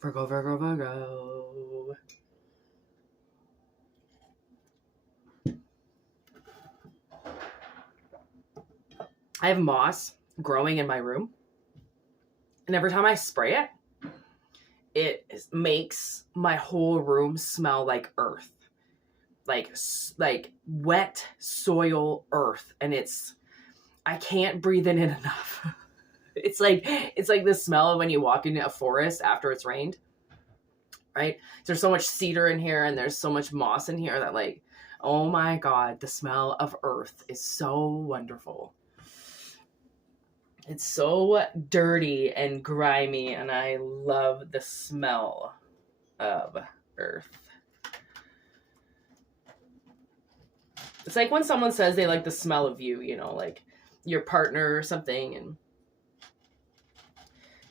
Virgo, Virgo, Virgo. I have moss growing in my room. And every time I spray it, it makes my whole room smell like earth. Like wet soil earth. And I can't breathe in it enough. It's like the smell of when you walk into a forest after it's rained. Right? There's so much cedar in here and there's so much moss in here that like, oh my God, the smell of earth is so wonderful. It's so dirty and grimy, and I love the smell of earth. It's like when someone says they like the smell of you, you know, like your partner or something, and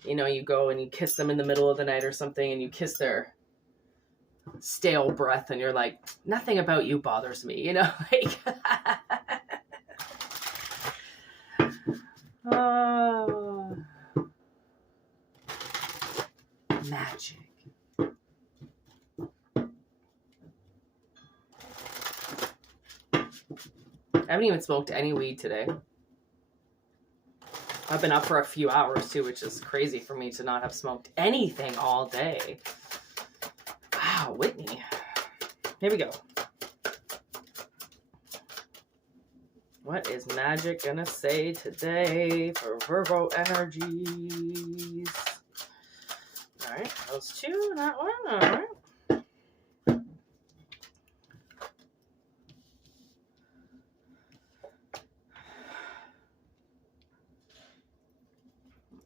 you know, you go and you kiss them in the middle of the night or something, and you kiss their stale breath, and you're like, nothing about you bothers me, you know, like. Oh, magic. I haven't even smoked any weed today. I've been up for a few hours too, which is crazy for me to not have smoked anything all day. Wow, Whitney. Here we go. What is magic gonna say today for Virgo energies? All right, those two, that one, all right.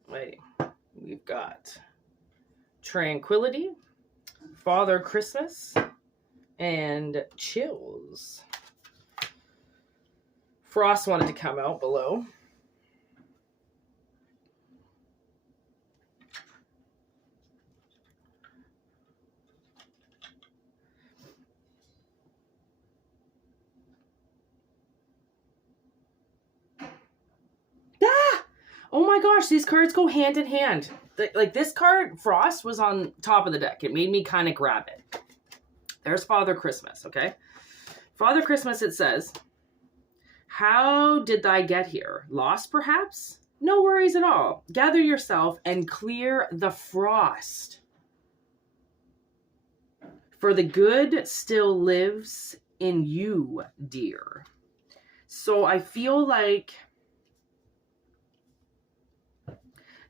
Wait, we've got Tranquility, Father Christmas, and Chills. Frost wanted to come out below. Ah! Oh my gosh, these cards go hand in hand. Like this card, Frost, was on top of the deck. It made me kind of grab it. There's Father Christmas, okay? Father Christmas, it says, how did I get here? Lost, perhaps? No worries at all. Gather yourself and clear the frost. For the good still lives in you, dear. So I feel like...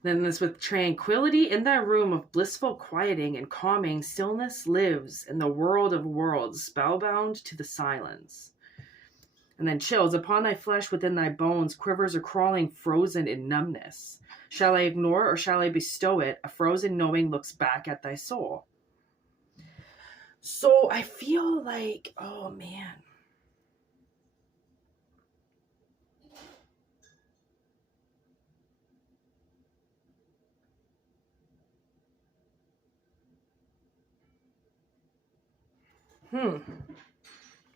Then this with Tranquility, in that room of blissful quieting and calming, stillness lives in the world of worlds, spellbound to the silence. And then Chills, upon thy flesh within thy bones, quivers are crawling frozen in numbness. Shall I ignore or shall I bestow it? A frozen knowing looks back at thy soul. So I feel like, oh man.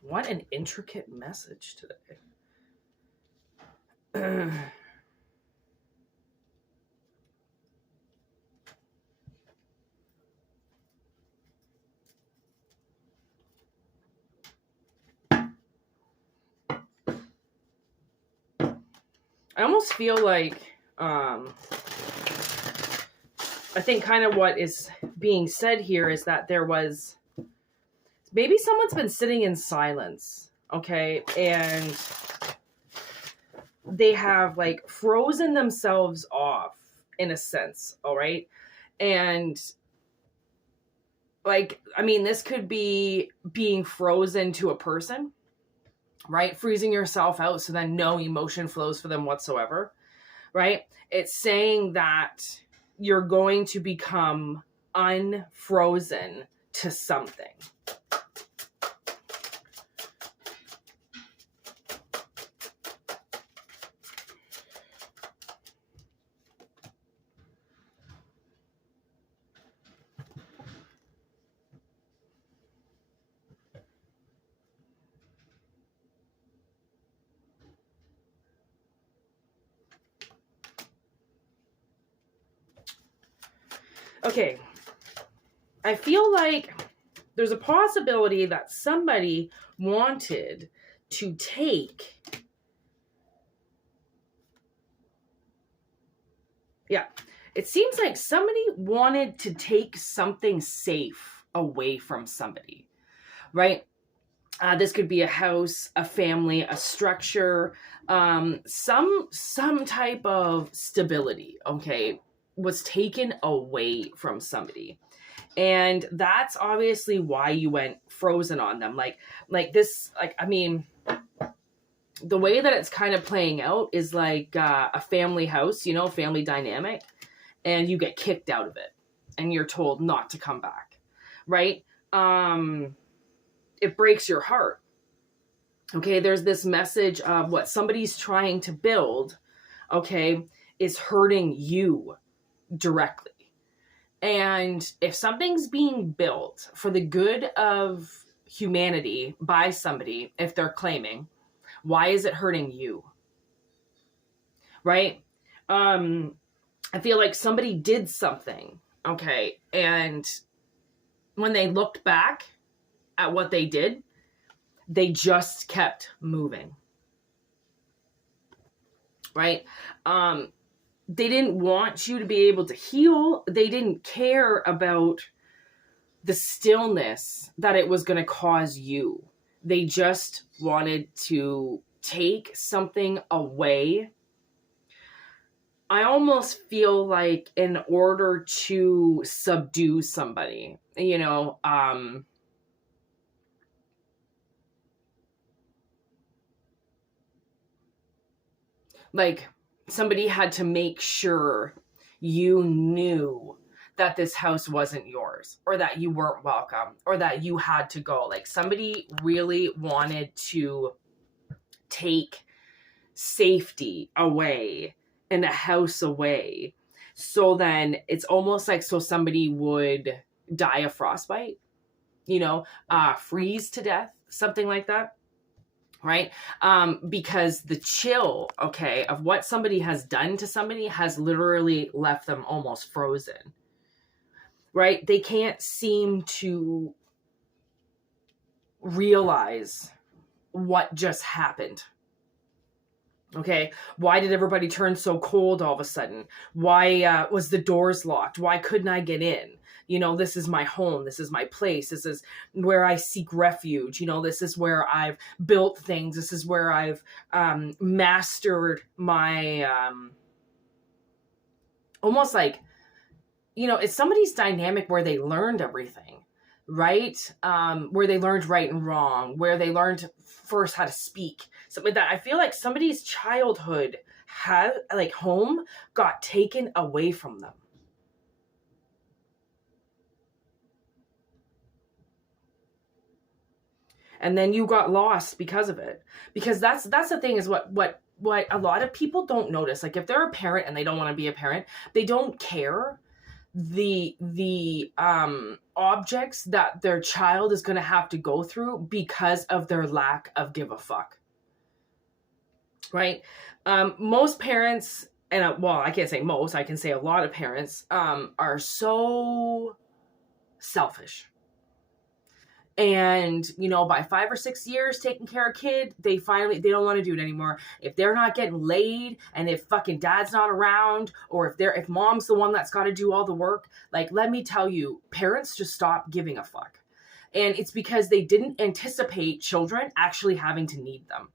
What an intricate message today. I almost feel like, I think kind of what is being said here is that there was, maybe someone's been sitting in silence, okay? And they have like frozen themselves off in a sense, all right? And like, I mean, this could be being frozen to a person, right? Freezing yourself out so then no emotion flows for them whatsoever, right? It's saying that you're going to become unfrozen to something. Okay. I feel like there's a possibility that somebody wanted to take... Yeah. It seems like somebody wanted to take something safe away from somebody, right? This could be a house, a family, a structure, some type of stability, okay, was taken away from somebody. And that's obviously why you went frozen on them. Like this, like, I mean, the way that it's kind of playing out is like a family house, you know, family dynamic, and you get kicked out of it and you're told not to come back, right? It breaks your heart. Okay, there's this message of what somebody's trying to build, okay, is hurting you directly. And if something's being built for the good of humanity by somebody, if they're claiming, why is it hurting you? Right? I feel like somebody did something, okay, and when they looked back at what they did, they just kept moving. Right? They didn't want you to be able to heal. They didn't care about the stillness that it was going to cause you. They just wanted to take something away. I almost feel like in order to subdue somebody, you know, like somebody had to make sure you knew that this house wasn't yours, or that you weren't welcome, or that you had to go. Like somebody really wanted to take safety away and a house away. So then it's almost like so somebody would die of frostbite, you know, freeze to death, something like that. Right? Because the chill, okay, of what somebody has done to somebody has literally left them almost frozen. Right? They can't seem to realize what just happened. Okay, why did everybody turn so cold all of a sudden? Why was the doors locked? Why couldn't I get in? You know, this is my home. This is my place. This is where I seek refuge. You know, this is where I've built things. This is where I've mastered my, almost like, you know, it's somebody's dynamic where they learned everything, right? Where they learned right and wrong, where they learned first how to speak, something like that. I feel like somebody's childhood had, like, home got taken away from them. And then you got lost because of it. Because that's the thing, is what a lot of people don't notice. Like if they're a parent and they don't want to be a parent, they don't care the objects that their child is going to have to go through because of their lack of give a fuck. Right? Most parents, and well, I can't say most, I can say a lot of parents are so selfish. And, you know, by 5 or 6 years taking care of kid, they don't want to do it anymore. If they're not getting laid, and if fucking dad's not around, or if mom's the one that's got to do all the work, like, let me tell you, parents just stop giving a fuck. And it's because they didn't anticipate children actually having to need them,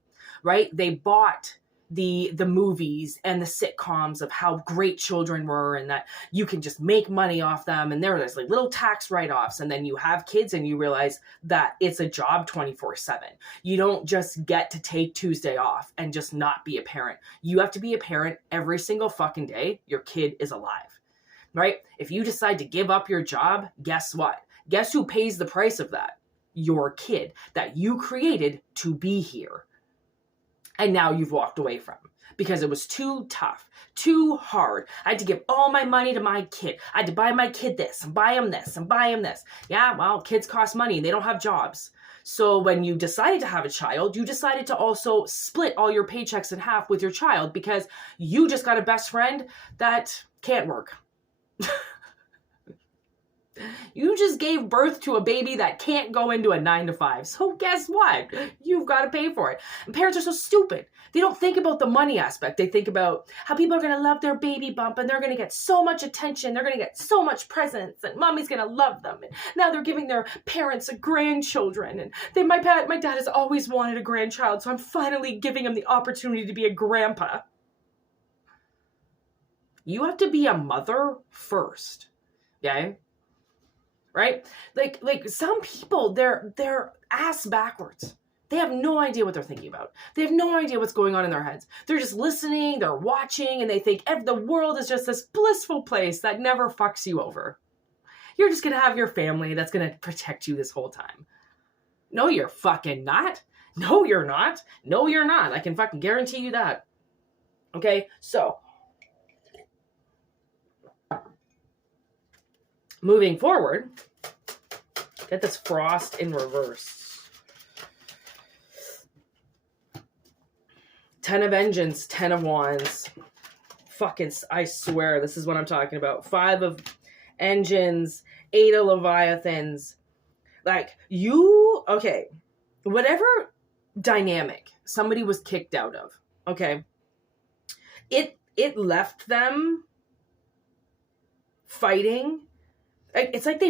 right? They bought the movies and the sitcoms of how great children were, and that you can just make money off them, and there's like little tax write-offs, and then you have kids and you realize that it's a job 24/7. You don't just get to take Tuesday off and just not be a parent. You have to be a parent every single fucking day your kid is alive, right? If you decide to give up your job, guess what? Guess who pays the price of that? Your kid that you created to be here. And now you've walked away from because it was too tough, too hard. I had to give all my money to my kid. I had to buy my kid this and buy him this and buy him this. Yeah, well, kids cost money. They don't have jobs. So when you decided to have a child, you decided to also split all your paychecks in half with your child because you just got a best friend that can't work. You just gave birth to a baby that can't go into a 9-to-5. So guess what? You've got to pay for it. And parents are so stupid. They don't think about the money aspect. They think about how people are going to love their baby bump and they're going to get so much attention. They're going to get so much presents and mommy's going to love them. And now they're giving their parents grandchildren. And my dad has always wanted a grandchild. So I'm finally giving him the opportunity to be a grandpa. You have to be a mother first. Okay? Right? Like some people, they're ass backwards. They have no idea what they're thinking about. They have no idea what's going on in their heads. They're just listening, they're watching, and they think the world is just this blissful place that never fucks you over. You're just going to have your family that's going to protect you this whole time. No, you're fucking not. No, you're not. No, you're not. I can fucking guarantee you that. Okay, so moving forward, get this frost in reverse. 10 of Engines, 10 of Wands. Fucking, I swear, this is what I'm talking about. 5 of Engines, 8 of Leviathans. Like, okay, whatever dynamic somebody was kicked out of, okay, it left them fighting. It's like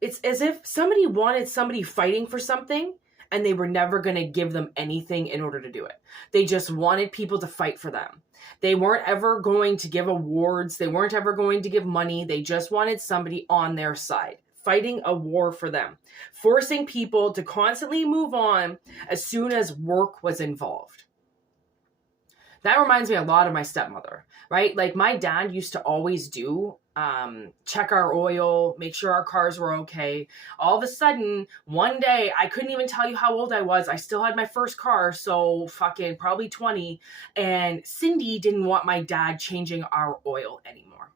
it's as if somebody wanted somebody fighting for something and they were never going to give them anything in order to do it. They just wanted people to fight for them. They weren't ever going to give awards. They weren't ever going to give money. They just wanted somebody on their side, fighting a war for them, forcing people to constantly move on as soon as work was involved. That reminds me a lot of my stepmother, right? Like my dad used to always do check our oil, make sure our cars were okay. All of a sudden, one day, I couldn't even tell you how old I was. I still had my first car, so fucking probably 20. And Cindy didn't want my dad changing our oil anymore.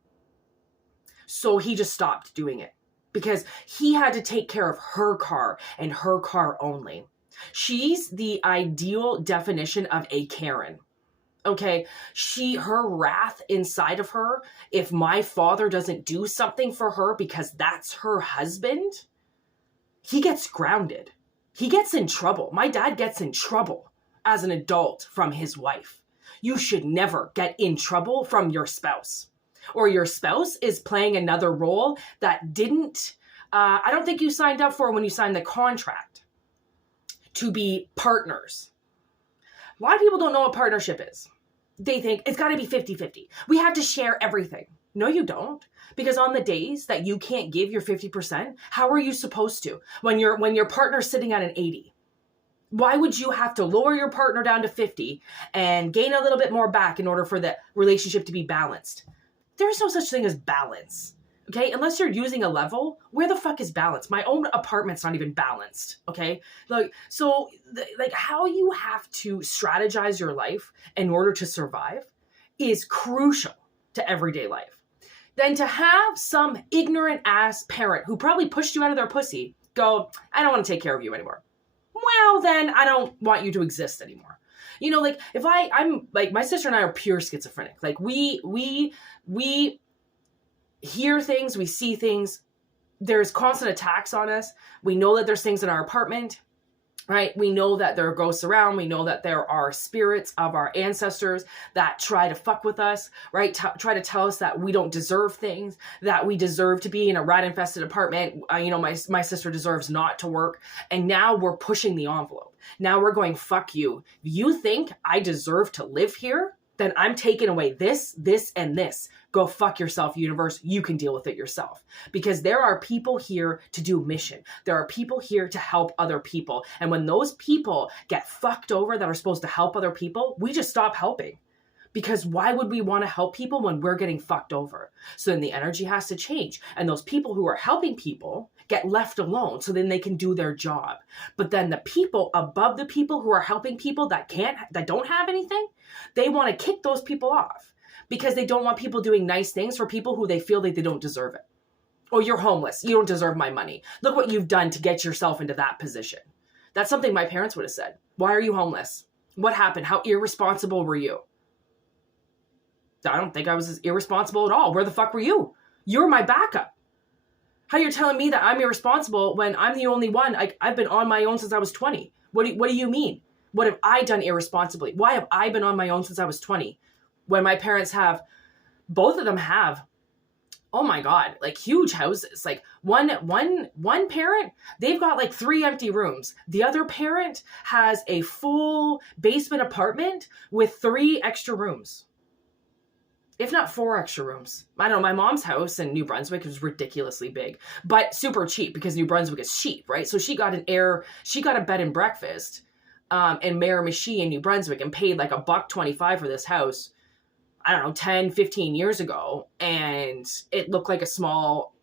So he just stopped doing it because he had to take care of her car and her car only. She's the ideal definition of a Karen. Okay, her wrath inside of her, if my father doesn't do something for her because that's her husband, he gets grounded. He gets in trouble. My dad gets in trouble as an adult from his wife. You should never get in trouble from your spouse. Or your spouse is playing another role that I don't think you signed up for when you signed the contract to be partners. A lot of people don't know what partnership is. They think it's got to be 50-50. We have to share everything. No, you don't. Because on the days that you can't give your 50%, how are you supposed to? When your partner's sitting at an 80. Why would you have to lower your partner down to 50 and gain a little bit more back in order for the relationship to be balanced? There's no such thing as balance. Okay, unless you're using a level, where the fuck is balance? My own apartment's not even balanced, okay? How you have to strategize your life in order to survive is crucial to everyday life. Then to have some ignorant ass parent who probably pushed you out of their pussy go, I don't want to take care of you anymore. Well, then I don't want you to exist anymore. You know, like if I'm like, my sister and I are pure schizophrenic. Like we hear things, we see things. There's constant attacks on us. We know that there's things in our apartment, right? We know that there are ghosts around. We know that there are spirits of our ancestors that try to fuck with us, right? Try to tell us that we don't deserve things, that we deserve to be in a rat-infested apartment. My sister deserves not to work. And now we're pushing the envelope. Now we're going, fuck you. You think I deserve to live here? Then I'm taking away this, and this. Go fuck yourself, universe. You can deal with it yourself. Because there are people here to do mission. There are people here to help other people. And when those people get fucked over that are supposed to help other people, we just stop helping. Because why would we want to help people when we're getting fucked over? So then the energy has to change. And those people who are helping people get left alone so then they can do their job. But then the people above the people who are helping people that don't have anything, they want to kick those people off because they don't want people doing nice things for people who they feel like they don't deserve it. Oh, you're homeless. You don't deserve my money. Look what you've done to get yourself into that position. That's something my parents would have said. Why are you homeless? What happened? How irresponsible were you? I don't think I was as irresponsible at all. Where the fuck were you? You're my backup. How you're telling me that I'm irresponsible when I'm the only one? I've been on my own since I was 20. What do you mean? What have I done irresponsibly? Why have I been on my own since I was 20? When my parents have, both of them have, oh my God, like huge houses. Like one parent, they've got like 3 empty rooms. The other parent has a full basement apartment with 3 extra rooms. If not 4 extra rooms. I don't know, my mom's house in New Brunswick was ridiculously big, but super cheap because New Brunswick is cheap, right? So she got a bed and breakfast in Miramichi in New Brunswick and paid like $1.25 for this house, I don't know, 10, 15 years ago. And it looked like a small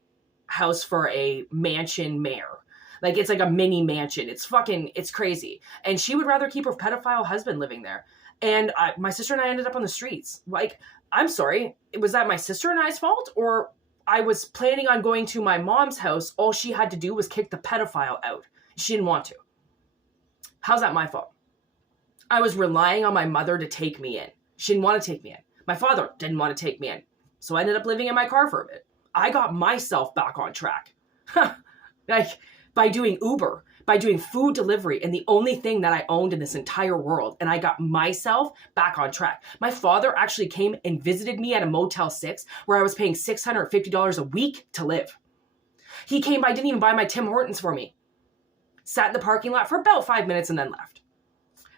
house for a mansion mayor. Like it's like a mini mansion. It's crazy. And she would rather keep her pedophile husband living there. And my sister and I ended up on the streets. Like, I'm sorry, was that my sister and I's fault? Or I was planning on going to my mom's house. All she had to do was kick the pedophile out. She didn't want to. How's that my fault? I was relying on my mother to take me in. She didn't want to take me in. My father didn't want to take me in. So I ended up living in my car for a bit. I got myself back on track. Like by doing Uber, by doing food delivery, and the only thing that I owned in this entire world. And I got myself back on track. My father actually came and visited me at a Motel 6 where I was paying $650 a week to live. He came by, didn't even buy my Tim Hortons for me. Sat in the parking lot for about 5 minutes and then left.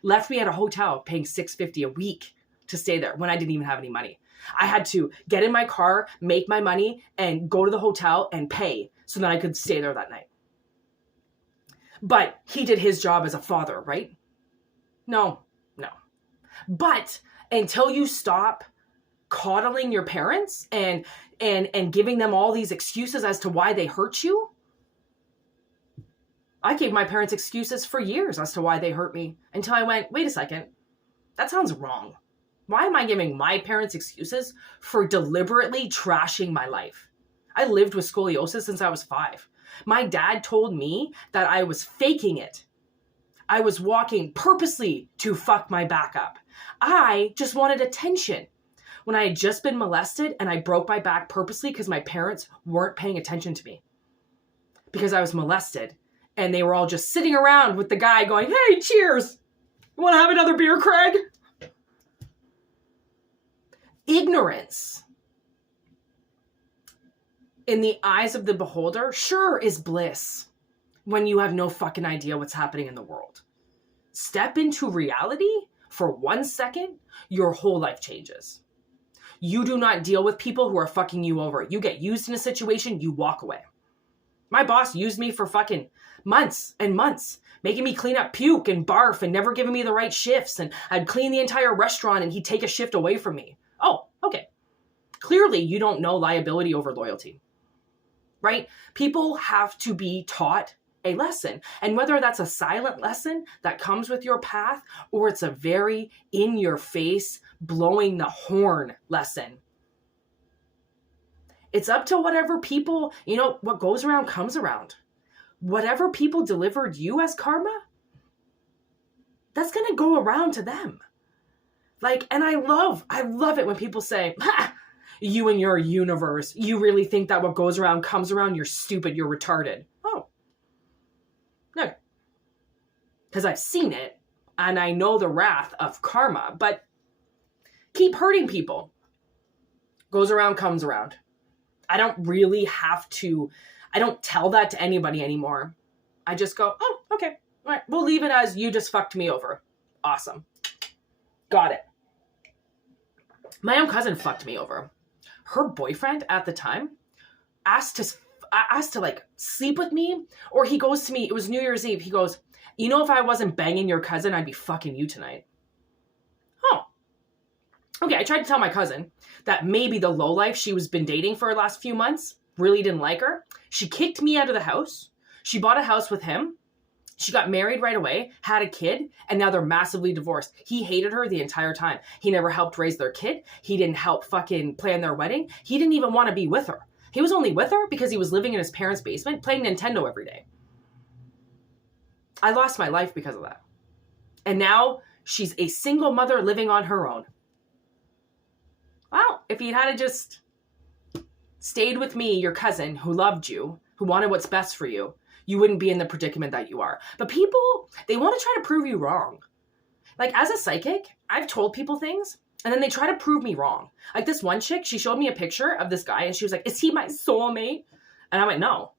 Left me at a hotel paying $650 a week to stay there when I didn't even have any money. I had to get in my car, make my money, and go to the hotel and pay so that I could stay there that night. But he did his job as a father, right? No. But until you stop coddling your parents and giving them all these excuses as to why they hurt you, I gave my parents excuses for years as to why they hurt me until I went, wait a second, that sounds wrong. Why am I giving my parents excuses for deliberately trashing my life? I lived with scoliosis since I was 5. My dad told me that I was faking it. I was walking purposely to fuck my back up. I just wanted attention. When I had just been molested and I broke my back purposely because my parents weren't paying attention to me. Because I was molested and they were all just sitting around with the guy going, hey, cheers. You want to have another beer, Craig? Ignorance, in the eyes of the beholder, sure is bliss when you have no fucking idea what's happening in the world. Step into reality for 1 second, your whole life changes. You do not deal with people who are fucking you over. You get used in a situation, you walk away. My boss used me for fucking months and months, making me clean up puke and barf and never giving me the right shifts. And I'd clean the entire restaurant and he'd take a shift away from me. Oh, okay. Clearly you don't know liability over loyalty, right? People have to be taught a lesson. And whether that's a silent lesson that comes with your path or it's a very in your face, blowing the horn lesson, it's up to whatever people, what goes around comes around. Whatever people delivered you as karma, that's going to go around to them. Like, and I love it when people say, ha, you and your universe, you really think that what goes around comes around? You're stupid, you're retarded. Oh, no. Because I've seen it and I know the wrath of karma, but keep hurting people. Goes around, comes around. I don't really have to, I don't tell that to anybody anymore. I just go, oh, okay. All right, we'll leave it as you just fucked me over. Awesome. Got it. My own cousin fucked me over. Her boyfriend at the time asked to like sleep with me, or he goes to me, it was New Year's Eve. He goes, if I wasn't banging your cousin, I'd be fucking you tonight. Oh, okay. I tried to tell my cousin that maybe the lowlife she was been dating for the last few months really didn't like her. She kicked me out of the house. She bought a house with him. She got married right away, had a kid, and now they're massively divorced. He hated her the entire time. He never helped raise their kid. He didn't help fucking plan their wedding. He didn't even want to be with her. He was only with her because he was living in his parents' basement playing Nintendo every day. I lost my life because of that. And now she's a single mother living on her own. Well, if you had just stayed with me, your cousin who loved you, who wanted what's best for you, you wouldn't be in the predicament that you are. But people, they want to try to prove you wrong. Like, as a psychic, I've told people things and then they try to prove me wrong. Like this one chick, she showed me a picture of this guy and she was like, is he my soulmate? And I went, no.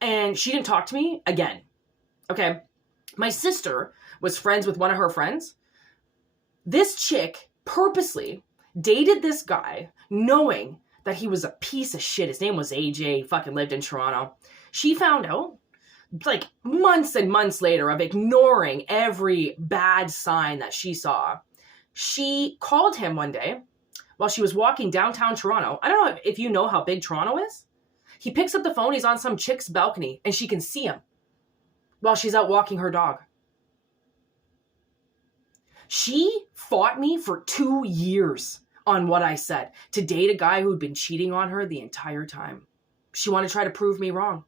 And she didn't talk to me again. Okay. My sister was friends with one of her friends. This chick purposely dated this guy knowing that he was a piece of shit. His name was AJ, fucking lived in Toronto. She found out like months and months later of ignoring every bad sign that she saw. She called him one day while she was walking downtown Toronto. I don't know if you know how big Toronto is. He picks up the phone. He's on some chick's balcony and she can see him while she's out walking her dog. She fought me for 2 years on what I said to date a guy who'd been cheating on her the entire time. She wanted to try to prove me wrong.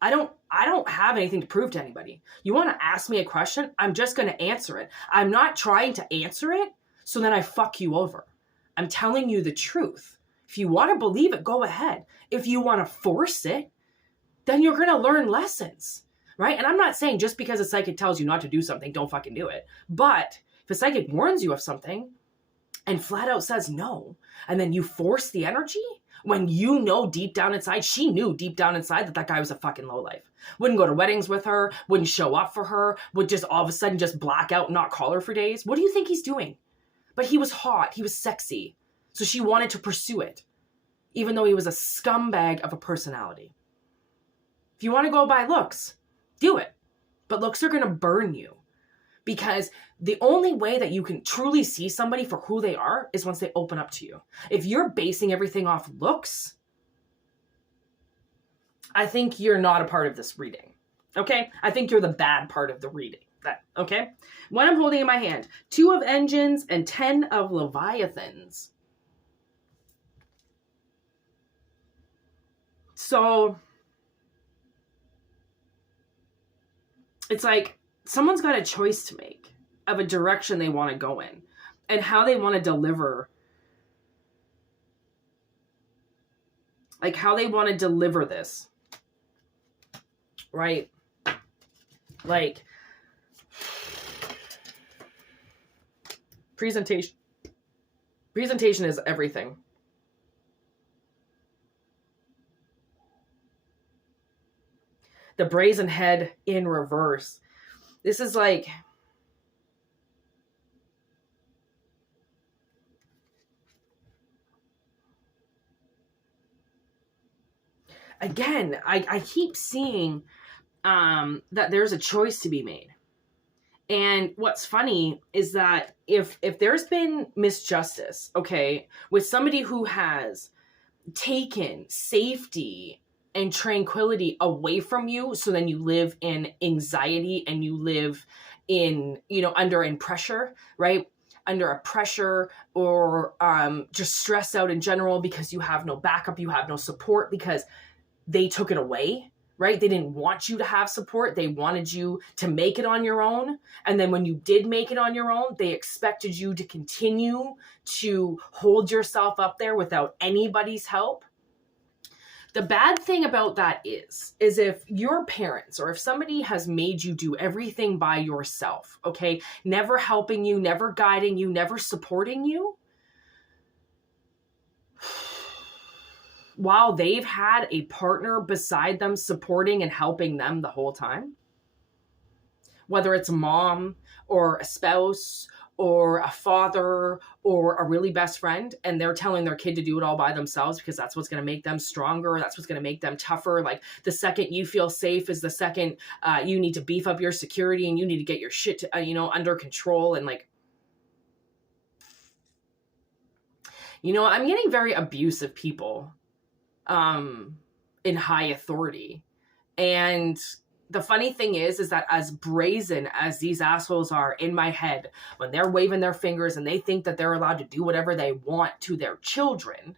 I don't have anything to prove to anybody. You want to ask me a question? I'm just going to answer it. I'm not trying to answer it so then I fuck you over. I'm telling you the truth. If you want to believe it, go ahead. If you want to force it, then you're going to learn lessons, right? And I'm not saying just because a psychic tells you not to do something, don't fucking do it. But if a psychic warns you of something and flat out says no, and then you force the energy, when you know deep down inside, she knew deep down inside that that guy was a fucking lowlife. Wouldn't go to weddings with her, wouldn't show up for her, would just all of a sudden just black out and not call her for days. What do you think he's doing? But he was hot, he was sexy. So she wanted to pursue it, even though he was a scumbag of a personality. If you want to go by looks, do it. But looks are going to burn you. Because the only way that you can truly see somebody for who they are is once they open up to you. If you're basing everything off looks, I think you're not a part of this reading. Okay? I think you're the bad part of the reading. Okay? What I'm holding in my hand, 2 of Engines and 10 of Leviathans. So it's like someone's got a choice to make of a direction they want to go in and how they want to deliver. Like how they want to deliver this. Right? Like presentation. Presentation is everything. The brazen head in reverse. This is like, again, I keep seeing that there's a choice to be made. And what's funny is that if there's been misjustice, okay, with somebody who has taken safety and tranquility away from you, so then you live in anxiety and you live in, under pressure, right? Under a pressure or just stressed out in general because you have no backup, you have no support because they took it away, right? They didn't want you to have support. They wanted you to make it on your own. And then when you did make it on your own, they expected you to continue to hold yourself up there without anybody's help. The bad thing about that is if your parents or if somebody has made you do everything by yourself, okay, never helping you, never guiding you, never supporting you, while they've had a partner beside them supporting and helping them the whole time, whether it's a mom or a spouse or a father or a really best friend, and they're telling their kid to do it all by themselves because that's what's going to make them stronger. That's what's going to make them tougher. Like the second you feel safe is the second you need to beef up your security and you need to get your shit to, under control. And like, I'm getting very abusive people in high authority. And the funny thing is that as brazen as these assholes are in my head, when they're waving their fingers and they think that they're allowed to do whatever they want to their children,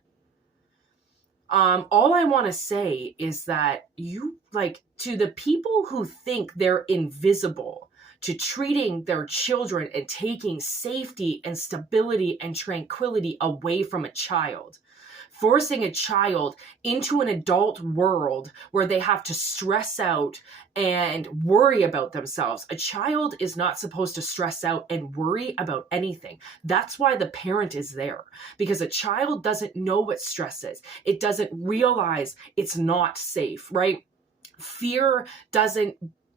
all I want to say is that to the people who think they're invisible to treating their children and taking safety and stability and tranquility away from a child, forcing a child into an adult world where they have to stress out and worry about themselves. A child is not supposed to stress out and worry about anything. That's why the parent is there, because a child doesn't know what stress is. It doesn't realize it's not safe, right? Fear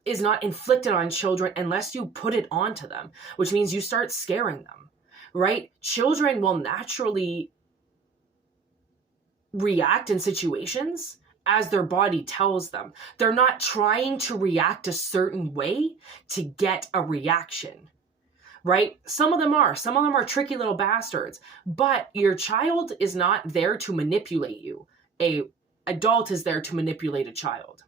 is not inflicted on children unless you put it onto them, which means you start scaring them, right? Children will naturally react in situations as their body tells them. They're not trying to react a certain way to get a reaction, right? Some of them are tricky little bastards, but your child is not there to manipulate you. A adult is there to manipulate a child.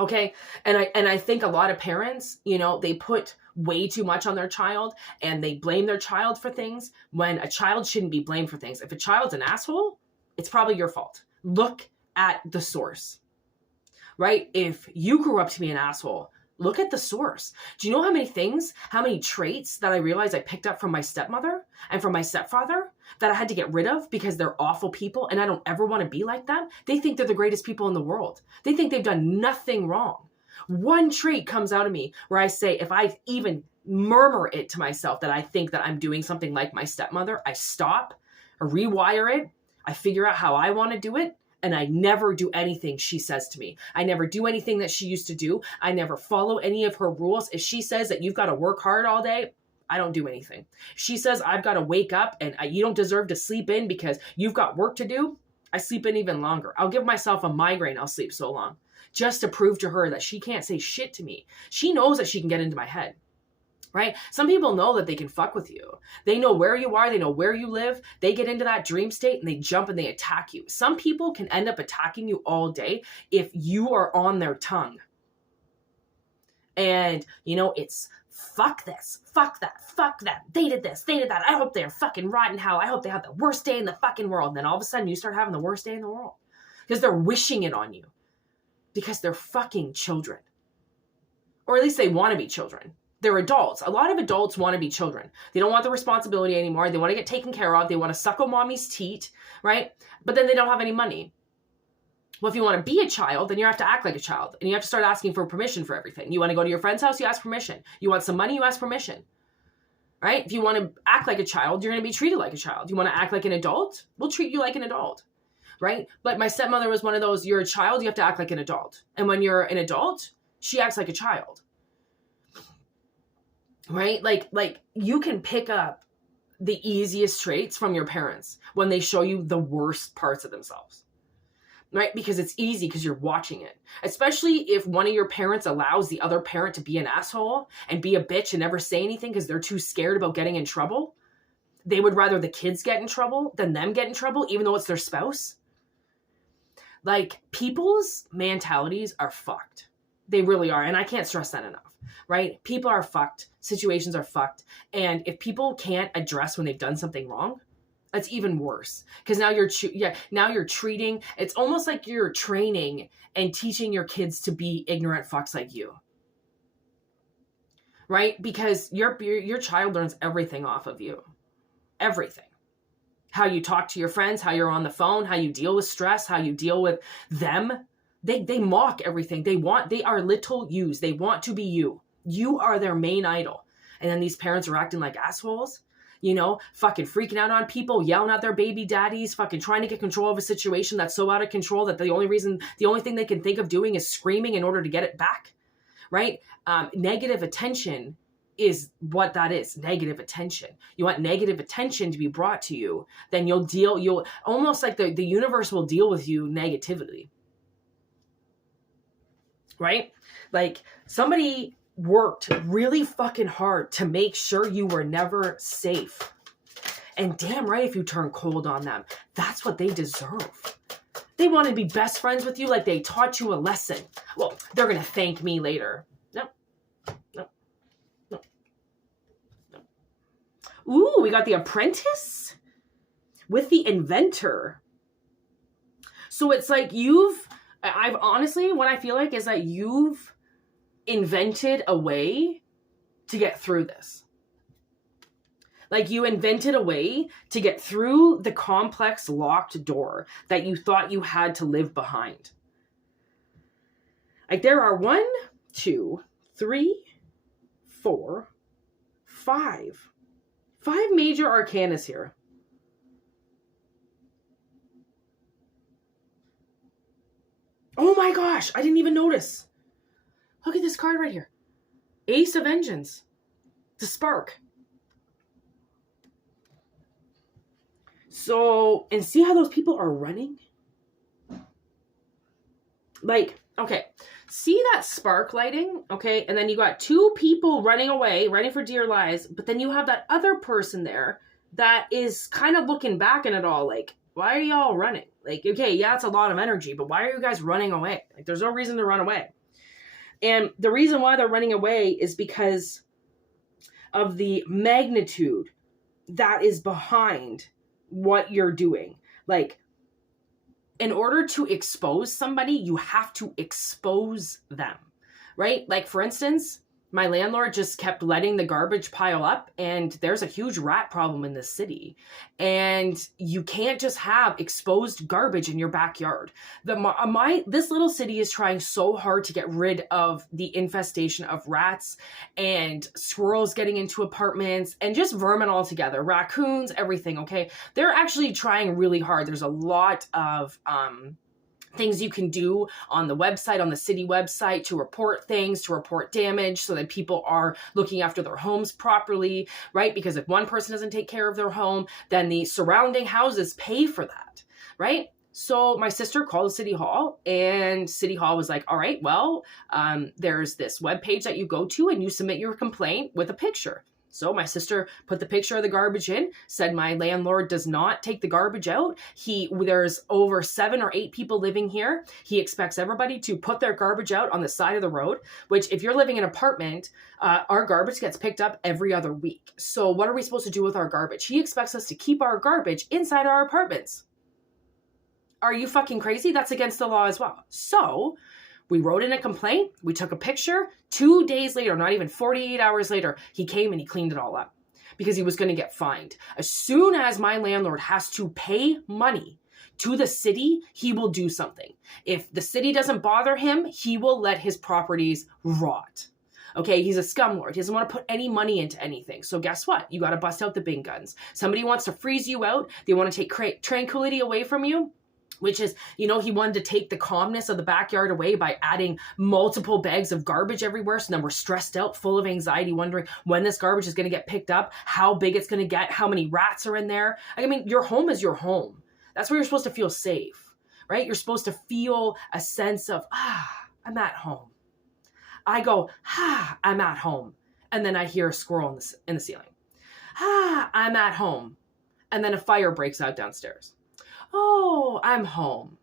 Okay. And I think a lot of parents, they put way too much on their child and they blame their child for things when a child shouldn't be blamed for things. If a child's an asshole, it's probably your fault. Look at the source, right? If you grew up to be an asshole, look at the source. Do you know how many traits that I realized I picked up from my stepmother and from my stepfather that I had to get rid of because they're awful people and I don't ever want to be like them? They think they're the greatest people in the world. They think they've done nothing wrong. One trait comes out of me where I say, if I even murmur it to myself that I think that I'm doing something like my stepmother, I stop, I rewire it, I figure out how I want to do it, and I never do anything she says to me. I never do anything that she used to do. I never follow any of her rules. If she says that you've got to work hard all day, I don't do anything. She says I've got to wake up and you don't deserve to sleep in because you've got work to do, I sleep in even longer. I'll give myself a migraine. I'll sleep so long just to prove to her that she can't say shit to me. She knows that she can get into my head. Right? Some people know that they can fuck with you. They know where you are. They know where you live. They get into that dream state and they jump and they attack you. Some people can end up attacking you all day if you are on their tongue. And, it's fuck this, fuck that, fuck that. They did this, they did that. I hope they're fucking rotten hell. I hope they have the worst day in the fucking world. And then all of a sudden you start having the worst day in the world because they're wishing it on you because they're fucking children. Or at least they want to be children. They're adults. A lot of adults want to be children. They don't want the responsibility anymore. They want to get taken care of. They want to suckle mommy's teat, right? But then they don't have any money. Well, if you want to be a child, then you have to act like a child. And you have to start asking for permission for everything. You want to go to your friend's house, you ask permission. You want some money, you ask permission. Right? If you want to act like a child, you're going to be treated like a child. You want to act like an adult? We'll treat you like an adult. Right? But my stepmother was one of those, you're a child, you have to act like an adult. And when you're an adult, she acts like a child. Right? Like you can pick up the easiest traits from your parents when they show you the worst parts of themselves. Right? Because it's easy because you're watching it. Especially if one of your parents allows the other parent to be an asshole and be a bitch and never say anything because they're too scared about getting in trouble. They would rather the kids get in trouble than them get in trouble, even though it's their spouse. Like, people's mentalities are fucked. They really are. And I can't stress that enough. Right? People are fucked. Situations are fucked. And if people can't address when they've done something wrong, that's even worse. Because now you're treating, it's almost like you're training and teaching your kids to be ignorant fucks like you. Right? Because your child learns everything off of you. Everything. How you talk to your friends, how you're on the phone, how you deal with stress, how you deal with them. They mock everything. They are little yous. They want to be you. You are their main idol. And then these parents are acting like assholes, fucking freaking out on people, yelling at their baby daddies, fucking trying to get control of a situation that's so out of control that the only thing they can think of doing is screaming in order to get it back. Right? Negative attention is what that is. Negative attention. You want negative attention to be brought to you, then you'll almost like the universe will deal with you negatively. Right? Like, somebody worked really fucking hard to make sure you were never safe. And damn right if you turn cold on them. That's what they deserve. They want to be best friends with you like they taught you a lesson. Well, they're going to thank me later. No. Ooh, we got the Apprentice with the Inventor. So it's like I've honestly, what I feel like is that you've invented a way to get through this. Like you invented a way to get through the complex locked door that you thought you had to live behind. Like there are 1, 2, 3, 4, 5 major arcanas here. Oh my gosh, I didn't even notice. Look at this card right here. Ace of Engines. The spark. So, and see how those people are running? Like, okay, see that spark lighting? Okay, and then you got 2 people running away, running for dear lives, but then you have that other person there that is kind of looking back at it all like, why are y'all running? Like, okay, yeah, it's a lot of energy, but why are you guys running away? Like, there's no reason to run away. And the reason why they're running away is because of the magnitude that is behind what you're doing. Like, in order to expose somebody, you have to expose them, right? Like, for instance, my landlord just kept letting the garbage pile up, and there's a huge rat problem in this city. And you can't just have exposed garbage in your backyard. This little city is trying so hard to get rid of the infestation of rats and squirrels getting into apartments and just vermin altogether, raccoons, everything, okay? They're actually trying really hard. There's a lot of things you can do on the website, on the city website, to report things, to report damage, so that people are looking after their homes properly, right? Because if one person doesn't take care of their home, then the surrounding houses pay for that, right? So my sister called City Hall, and City Hall was like, all right, well, there's this webpage that you go to and you submit your complaint with a picture. So my sister put the picture of the garbage in, said my landlord does not take the garbage out. There's over 7 or 8 people living here. He expects everybody to put their garbage out on the side of the road, which if you're living in an apartment, our garbage gets picked up every other week. So what are we supposed to do with our garbage? He expects us to keep our garbage inside our apartments. Are you fucking crazy? That's against the law as well. So we wrote in a complaint, we took a picture. 2 days later, not even 48 hours later, he came and he cleaned it all up because he was going to get fined. As soon as my landlord has to pay money to the city, he will do something. If the city doesn't bother him, he will let his properties rot. Okay, he's a scumlord. He doesn't want to put any money into anything. So guess what? You got to bust out the big guns. Somebody wants to freeze you out. They want to take tranquility away from you. Which is, he wanted to take the calmness of the backyard away by adding multiple bags of garbage everywhere. So then we're stressed out, full of anxiety, wondering when this garbage is going to get picked up, how big it's going to get, how many rats are in there. I mean, your home is your home. That's where you're supposed to feel safe, right? You're supposed to feel a sense of, I'm at home. I go, I'm at home. And then I hear a squirrel in the ceiling. I'm at home. And then a fire breaks out downstairs. Oh, I'm home.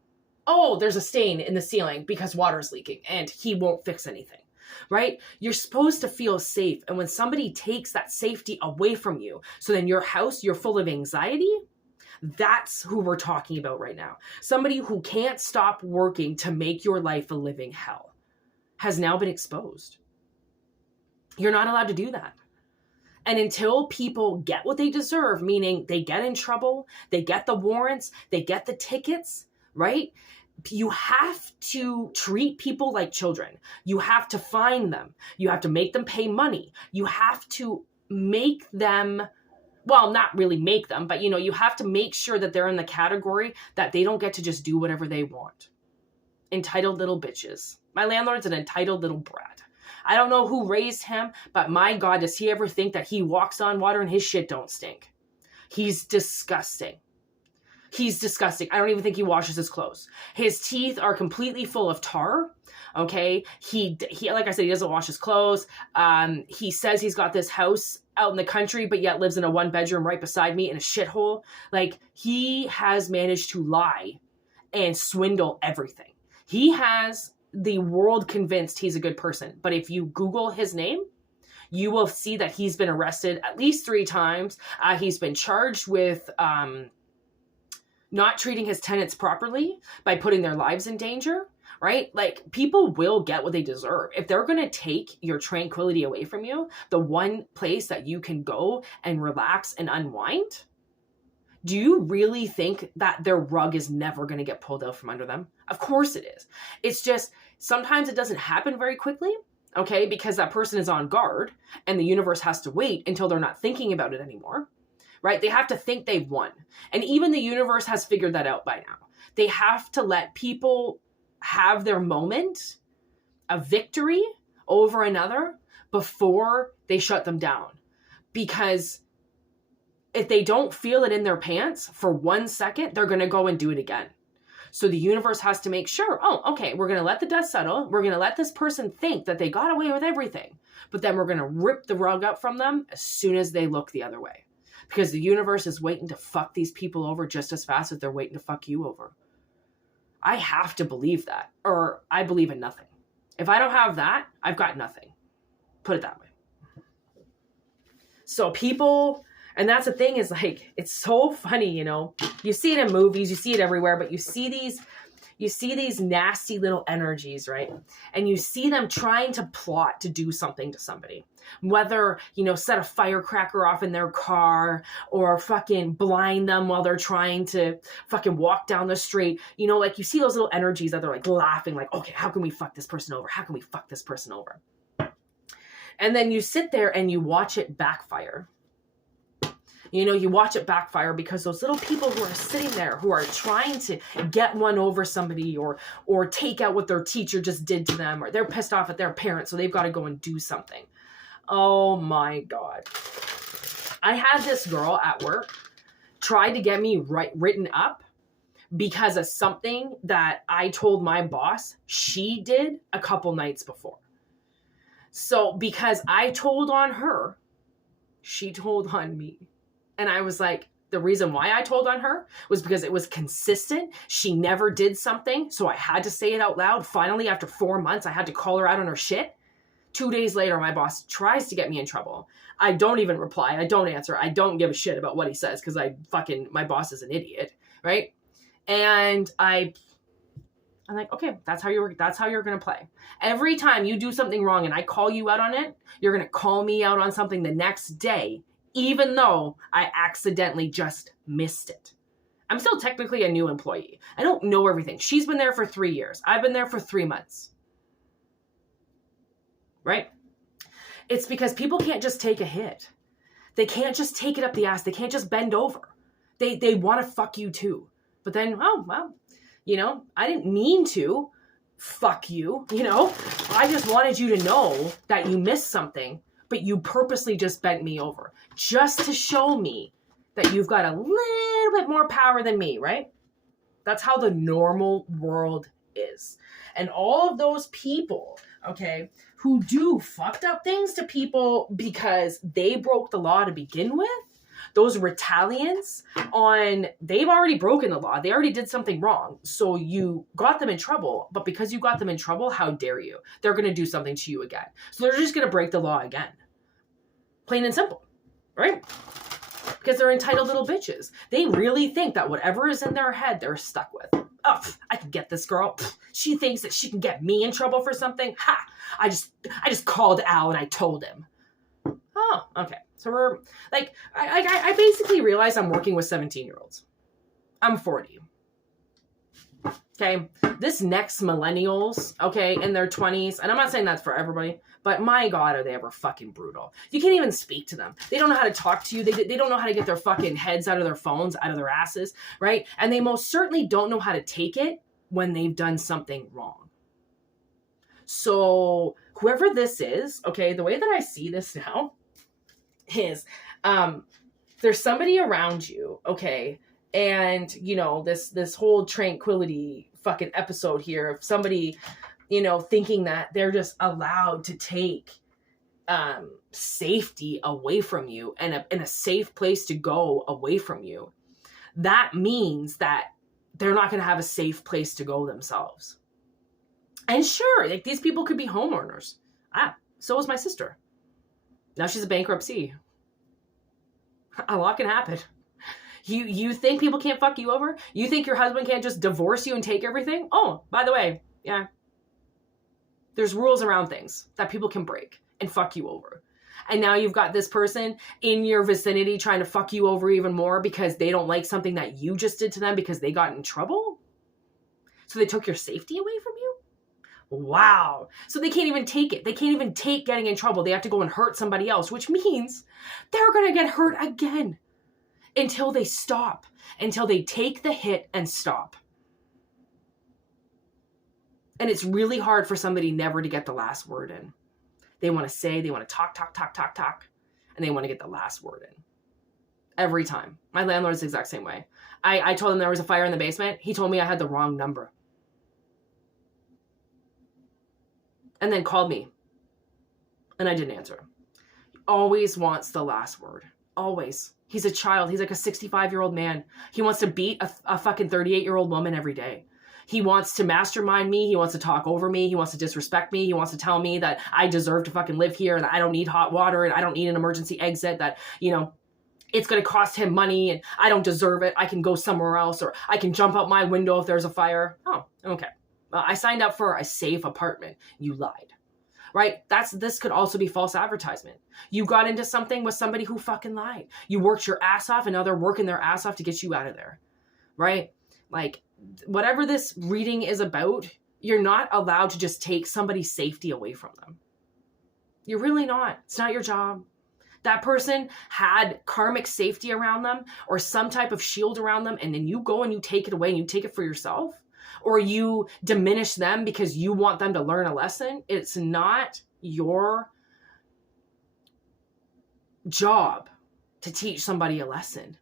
Oh, there's a stain in the ceiling because water's leaking and he won't fix anything, right? You're supposed to feel safe. And when somebody takes that safety away from you, so then your house, you're full of anxiety, that's who we're talking about right now. Somebody who can't stop working to make your life a living hell has now been exposed. You're not allowed to do that. And until people get what they deserve, meaning they get in trouble, they get the warrants, they get the tickets, right? You have to treat people like children. You have to fine them. You have to make them pay money. You have to make them, well, not really make them, but you have to make sure that they're in the category that they don't get to just do whatever they want. Entitled little bitches. My landlord's an entitled little brat. I don't know who raised him, but my God, does he ever think that he walks on water and his shit don't stink? He's disgusting. He's disgusting. I don't even think he washes his clothes. His teeth are completely full of tar. Okay. He like I said, he doesn't wash his clothes. He says he's got this house out in the country, but yet lives in a 1-bedroom right beside me in a shithole. Like, he has managed to lie and swindle everything. He has the world convinced he's a good person. But if you Google his name, you will see that he's been arrested at least 3 times. He's been charged with not treating his tenants properly by putting their lives in danger, right? Like, people will get what they deserve. If they're going to take your tranquility away from you, the one place that you can go and relax and unwind, do you really think that their rug is never going to get pulled out from under them? Of course it is. It's just sometimes it doesn't happen very quickly, okay? Because that person is on guard and the universe has to wait until they're not thinking about it anymore, right? They have to think they've won. And even the universe has figured that out by now. They have to let people have their moment of victory over another before they shut them down. Because if they don't feel it in their pants for 1 second, they're going to go and do it again. So the universe has to make sure, oh, okay, we're going to let the dust settle. We're going to let this person think that they got away with everything. But then we're going to rip the rug up from them as soon as they look the other way. Because the universe is waiting to fuck these people over just as fast as they're waiting to fuck you over. I have to believe that, or I believe in nothing. If I don't have that, I've got nothing. Put it that way. So people... And that's the thing is, like, it's so funny, you know, you see it in movies, you see it everywhere, but you see these nasty little energies, right? And you see them trying to plot to do something to somebody, whether, you know, set a firecracker off in their car or fucking blind them while they're trying to fucking walk down the street. You know, like, you see those little energies that they're like laughing, like, okay, how can we fuck this person over? How can we fuck this person over? And then you sit there and you watch it backfire. You know, you watch it backfire because those little people who are sitting there, who are trying to get one over somebody or take out what their teacher just did to them, or they're pissed off at their parents, so they've got to go and do something. Oh my God. I had this girl at work try to get me written up because of something that I told my boss she did a couple nights before. So because I told on her, she told on me. And I was like, the reason why I told on her was because it was consistent. She never did something. So I had to say it out loud. Finally, after 4 months, I had to call her out on her shit. 2 days later, my boss tries to get me in trouble. I don't even reply. I don't answer. I don't give a shit about what he says because my boss is an idiot. Right. And I'm like, okay, that's how you're going to play. Every time you do something wrong and I call you out on it, you're going to call me out on something the next day, even though I accidentally just missed it. I'm still technically a new employee. I don't know everything. She's been there for 3 years. I've been there for 3 months. Right? It's because people can't just take a hit. They can't just take it up the ass. They can't just bend over. They want to fuck you too. But then, oh, well, you know, I didn't mean to fuck you, you know. I just wanted you to know that you missed something, but you purposely just bent me over just to show me that you've got a little bit more power than me, right? That's how the normal world is. And all of those people, okay, who do fucked up things to people because they broke the law to begin with, those retaliants they've already broken the law. They already did something wrong. So you got them in trouble, but because you got them in trouble, how dare you? They're going to do something to you again. So they're just going to break the law again. Plain and simple, right? Because they're entitled little bitches. They really think that whatever is in their head, they're stuck with. Oh, I can get this girl. She thinks that she can get me in trouble for something. Ha! I just called Al and I told him. Oh, okay. So we're like, I basically realized I'm working with 17-year-olds. I'm 40. Okay. This next millennials, okay, in their 20s, and I'm not saying that's for everybody, but my God, are they ever fucking brutal. You can't even speak to them. They don't know how to talk to you. They don't know how to get their fucking heads out of their phones, out of their asses, right? And they most certainly don't know how to take it when they've done something wrong. So whoever this is, okay, the way that I see this now is there's somebody around you, okay, and, you know, this whole tranquility fucking episode here of somebody, you know, thinking that they're just allowed to take safety away from you and a safe place to go away from you. That means that they're not going to have a safe place to go themselves. And sure, like, these people could be homeowners. So was my sister. Now she's a bankruptcy. A lot can happen. You think people can't fuck you over? You think your husband can't just divorce you and take everything? Oh, by the way, Yeah. There's rules around things that people can break and fuck you over. And now you've got this person in your vicinity trying to fuck you over even more because they don't like something that you just did to them because they got in trouble. So they took your safety away from you? Wow. So they can't even take it. They can't even take getting in trouble. They have to go and hurt somebody else, which means they're going to get hurt again until they stop, until they take the hit and stop. And it's really hard for somebody never to get the last word in. They want to talk, and they want to get the last word in. Every time. My landlord's the exact same way. I told him there was a fire in the basement. He told me I had the wrong number. And then called me. And I didn't answer. He always wants the last word. Always. He's a child. He's like a 65-year-old man. He wants to beat a fucking 38-year-old woman every day. He wants to mastermind me. He wants to talk over me. He wants to disrespect me. He wants to tell me that I deserve to fucking live here and that I don't need hot water and I don't need an emergency exit, that, you know, it's going to cost him money and I don't deserve it. I can go somewhere else, or I can jump out my window if there's a fire. Oh, okay. I signed up for a safe apartment. You lied, right? This could also be false advertisement. You got into something with somebody who fucking lied. You worked your ass off and now they're working their ass off to get you out of there, right? Like, whatever this reading is about, you're not allowed to just take somebody's safety away from them. You're really not. It's not your job. That person had karmic safety around them or some type of shield around them, and then you go and you take it away and you take it for yourself, or you diminish them because you want them to learn a lesson. It's not your job to teach somebody a lesson.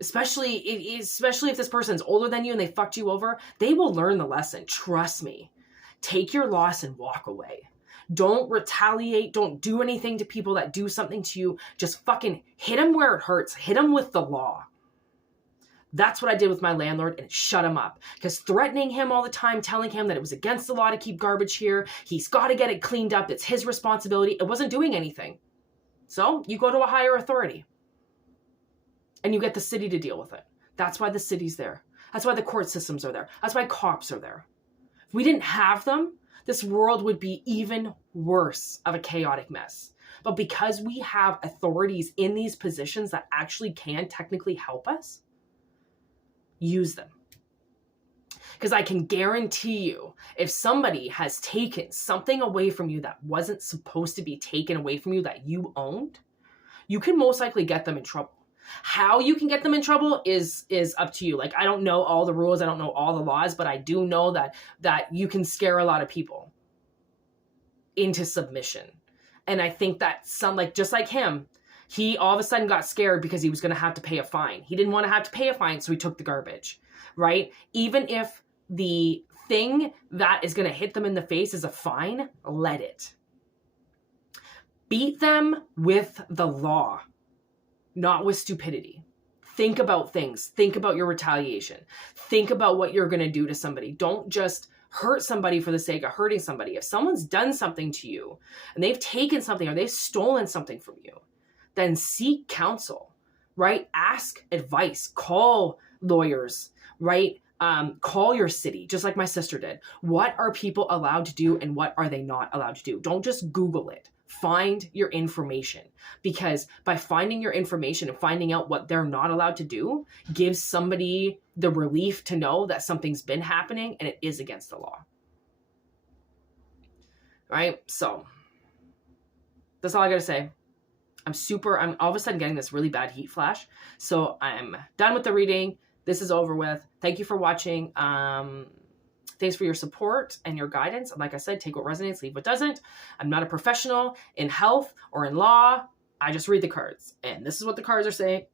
Especially if this person's older than you and they fucked you over, they will learn the lesson. Trust me. Take your loss and walk away. Don't retaliate. Don't do anything to people that do something to you. Just fucking hit them where it hurts. Hit them with the law. That's what I did with my landlord, and it shut him up. Because threatening him all the time, telling him that it was against the law to keep garbage here, he's got to get it cleaned up, it's his responsibility, it wasn't doing anything. So you go to a higher authority. And you get the city to deal with it. That's why the city's there. That's why the court systems are there. That's why cops are there. If we didn't have them, this world would be even worse of a chaotic mess. But because we have authorities in these positions that actually can technically help us, use them. Because I can guarantee you, if somebody has taken something away from you that wasn't supposed to be taken away from you that you owned, you can most likely get them in trouble. How you can get them in trouble is up to you. Like, I don't know all the rules. I don't know all the laws, but I do know that you can scare a lot of people into submission. And I think that just like him, he all of a sudden got scared because he was going to have to pay a fine. He didn't want to have to pay a fine, so he took the garbage, right? Even if the thing that is going to hit them in the face is a fine, let it. Beat them with the law. Not with stupidity. Think about things. Think about your retaliation. Think about what you're going to do to somebody. Don't just hurt somebody for the sake of hurting somebody. If someone's done something to you and they've taken something or they've stolen something from you, then seek counsel, right? Ask advice. Call lawyers, right? Call your city, just like my sister did. What are people allowed to do and what are they not allowed to do? Don't just Google it. Find your information, because by finding your information and finding out what they're not allowed to do gives somebody the relief to know that something's been happening and it is against the law. Right? So that's all I got to say. I'm all of a sudden getting this really bad heat flash. So I'm done with the reading. This is over with. Thank you for watching. Thanks for your support and your guidance. And like I said, take what resonates, leave what doesn't. I'm not a professional in health or in law. I just read the cards. And this is what the cards are saying.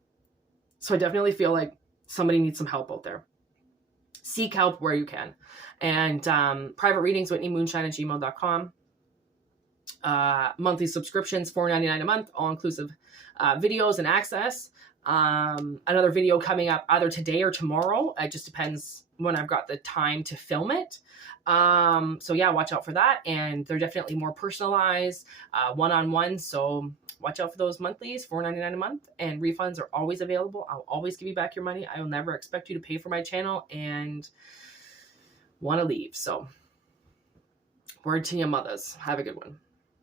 So I definitely feel like somebody needs some help out there. Seek help where you can. And private readings, whitneymoonshine@gmail.com. Monthly subscriptions, $4.99 a month, all-inclusive videos and access. Another video coming up either today or tomorrow. It just depends when I've got the time to film it. So yeah, watch out for that. And they're definitely more personalized, one-on-one. So watch out for those monthlies, $4.99 a month. And refunds are always available. I'll always give you back your money. I will never expect you to pay for my channel. And want to leave. So, word to your mothers. Have a good one.